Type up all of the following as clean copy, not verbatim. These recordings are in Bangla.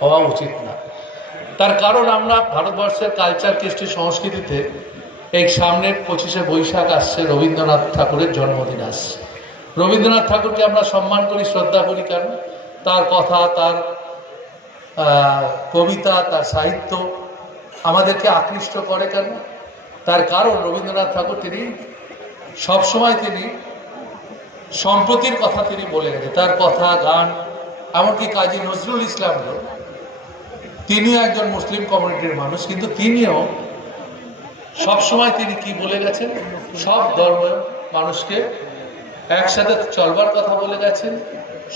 হওয়া উচিত না। তার কারণ আমরা ভারতবর্ষের কালচার কৃষ্টি সংস্কৃতিতে এই সামনের 25শে বৈশাখ আসছে, রবীন্দ্রনাথ ঠাকুরের জন্মদিন আসছে। রবীন্দ্রনাথ ঠাকুরকে আমরা সম্মান করি, শ্রদ্ধা করি কেন? তার কথা, তার কবিতা, তার সাহিত্য আমাদেরকে আকৃষ্ট করে কেন? তার কারণ রবীন্দ্রনাথ ঠাকুর তিনি সবসময় তিনি সম্প্রতির কথা তিনি বলে গেছে। তার কথা, গান, এমনকি কাজী নজরুল ইসলাম, তিনিও একজন মুসলিম কমিউনিটির মানুষ, কিন্তু তিনিও সবসময় তিনি কি বলে গেছেন? সব ধর্ম মানুষকে একসাথে চলবার কথা বলে গেছেন।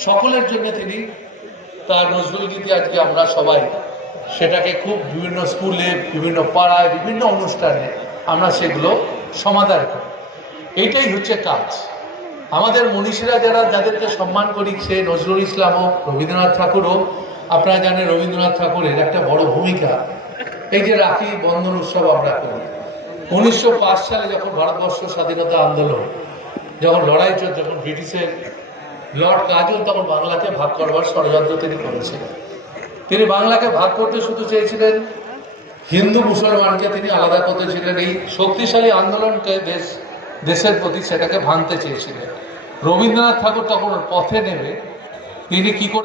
সকলের জন্য তিনি তার নজরুল গীতি আজকে আমরা সবাই সেটাকে খুব বিভিন্ন স্কুলে, বিভিন্ন পাড়ায়, বিভিন্ন অনুষ্ঠানে আমরা সেগুলো সমাদর করি। এইটাই হচ্ছে কাজ। আমাদের মনীষীরা যাদেরকে সম্মান করি, সে নজরুল ইসলাম হোক, রবীন্দ্রনাথ ঠাকুর হোক। আপনারা জানেন রবীন্দ্রনাথ ঠাকুরের একটা বড় ভূমিকা এই যে রাখি বন্ধন উৎসব আমরা করি। 1905 সালে যখন ভারতবর্ষ স্বাধীনতা আন্দোলন, যখন লড়াই চলছে, যখন ব্রিটিশের লর্ড কার্জন তখন বাংলাকে ভাগ করবার ষড়যন্ত্র তিনি করেছিলেন। তিনি বাংলাকে ভাগ করতে শুধু চেয়েছিলেন, হিন্দু মুসলমানকে তিনি আলাদা করতে ছিলেন। এই শক্তিশালী আন্দোলনকে দেশের প্রতি সেটাকে ভাঙতে চেয়েছিলেন। রবীন্দ্রনাথ ঠাকুর তখন পথে নেমে তিনি কি করে